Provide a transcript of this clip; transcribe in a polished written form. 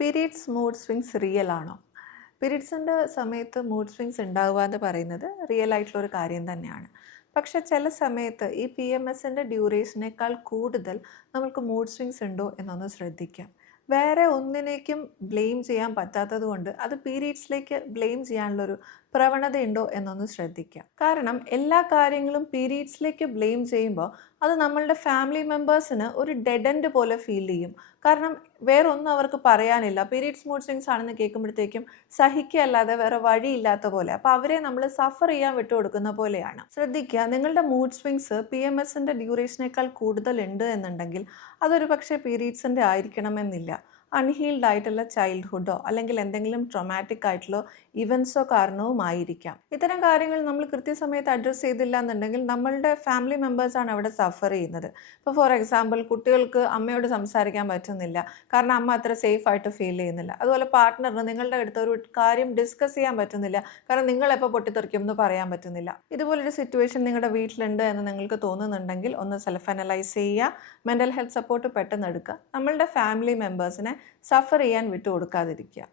Periods mood swings real ആണോ? പീരിയഡ്സിൻ്റെ സമയത്ത് mood swings ഉണ്ടാവുക എന്ന് പറയുന്നത് റിയൽ ആയിട്ടുള്ള ഒരു കാര്യം തന്നെയാണ്. പക്ഷെ ചില സമയത്ത് ഈ PMSൻ്റെ ഡ്യൂറേഷനേക്കാൾ കൂടുതൽ നമുക്ക് മൂഡ് സ്വിങ്സ് ഉണ്ടോ എന്നൊന്ന് ശ്രദ്ധിക്കാം. വേറെ ഒന്നിനേക്കും ബ്ലെയിം ചെയ്യാൻ പറ്റാത്തത് കൊണ്ട് അത് പീരിയഡ്സിലേക്ക് ബ്ലെയിം ചെയ്യാനുള്ളൊരു പ്രവണതയുണ്ടോ എന്നൊന്ന് ശ്രദ്ധിക്കാം. കാരണം എല്ലാ കാര്യങ്ങളും പീരിയഡ്സിലേക്ക് ബ്ലെയിം ചെയ്യുമ്പോൾ അത് നമ്മളുടെ ഫാമിലി മെമ്പേഴ്സിന് ഒരു ഡെഡ് എൻഡ് പോലെ ഫീൽ ചെയ്യും. കാരണം വേറൊന്നും അവർക്ക് പറയാനില്ല. പീരിയഡ്സ് മൂഡ് സ്വിങ്സ് ആണെന്ന് കേൾക്കുമ്പോഴത്തേക്കും സഹിക്കുകയല്ലാതെ വേറെ വഴിയില്ലാത്ത പോലെ. അപ്പോൾ അവരെ നമ്മൾ സഫർ ചെയ്യാൻ വിട്ടുകൊടുക്കുന്ന പോലെയാണ്. ശ്രദ്ധിക്കുക, നിങ്ങളുടെ മൂഡ് സ്വിങ്സ് PMSൻ്റെ ഡ്യൂറേഷനേക്കാൾ കൂടുതലുണ്ട് എന്നുണ്ടെങ്കിൽ അതൊരു പക്ഷേ പീരിയഡ്സിൻ്റെ ആയിരിക്കണമെന്നില്ല. അൺഹീൽഡ് ആയിട്ടുള്ള ചൈൽഡ്ഹുഡോ അല്ലെങ്കിൽ എന്തെങ്കിലും ട്രോമാറ്റിക് ആയിട്ടുള്ള ഇവൻസോ കാരണവുമായിരിക്കാം. ഇത്തരം കാര്യങ്ങൾ നമ്മൾ കൃത്യസമയത്ത് അഡ്രസ്സ് ചെയ്തില്ല എന്നുണ്ടെങ്കിൽ നമ്മളുടെ ഫാമിലി മെമ്പേഴ്സാണ് അവിടെ സഫർ ചെയ്യുന്നത്. ഇപ്പോൾ ഫോർ എക്സാമ്പിൾ, കുട്ടികൾക്ക് അമ്മയോട് സംസാരിക്കാൻ പറ്റുന്നില്ല, കാരണം അമ്മ അത്ര സേഫ് ആയിട്ട് ഫീൽ ചെയ്യുന്നില്ല. അതുപോലെ പാർട്ട്ണറിന് നിങ്ങളുടെ അടുത്ത് ഒരു കാര്യം ഡിസ്കസ് ചെയ്യാൻ പറ്റുന്നില്ല, കാരണം നിങ്ങളെപ്പോൾ പൊട്ടിത്തെറിക്കും എന്ന് പറയാൻ പറ്റുന്നില്ല. ഇതുപോലൊരു സിറ്റുവേഷൻ നിങ്ങളുടെ വീട്ടിലുണ്ട് എന്ന് നിങ്ങൾക്ക് തോന്നുന്നുണ്ടെങ്കിൽ ഒന്ന് സെൽഫ് അനലൈസ് ചെയ്യുക. മെൻ്റൽ ഹെൽത്ത് സപ്പോർട്ട് പെട്ടെന്ന് എടുക്കുക. നമ്മളുടെ ഫാമിലി മെമ്പേഴ്സിനെ സഫർ ചെയ്യാൻ വിട്ടുകൊടുക്കാതിരിക്കുക.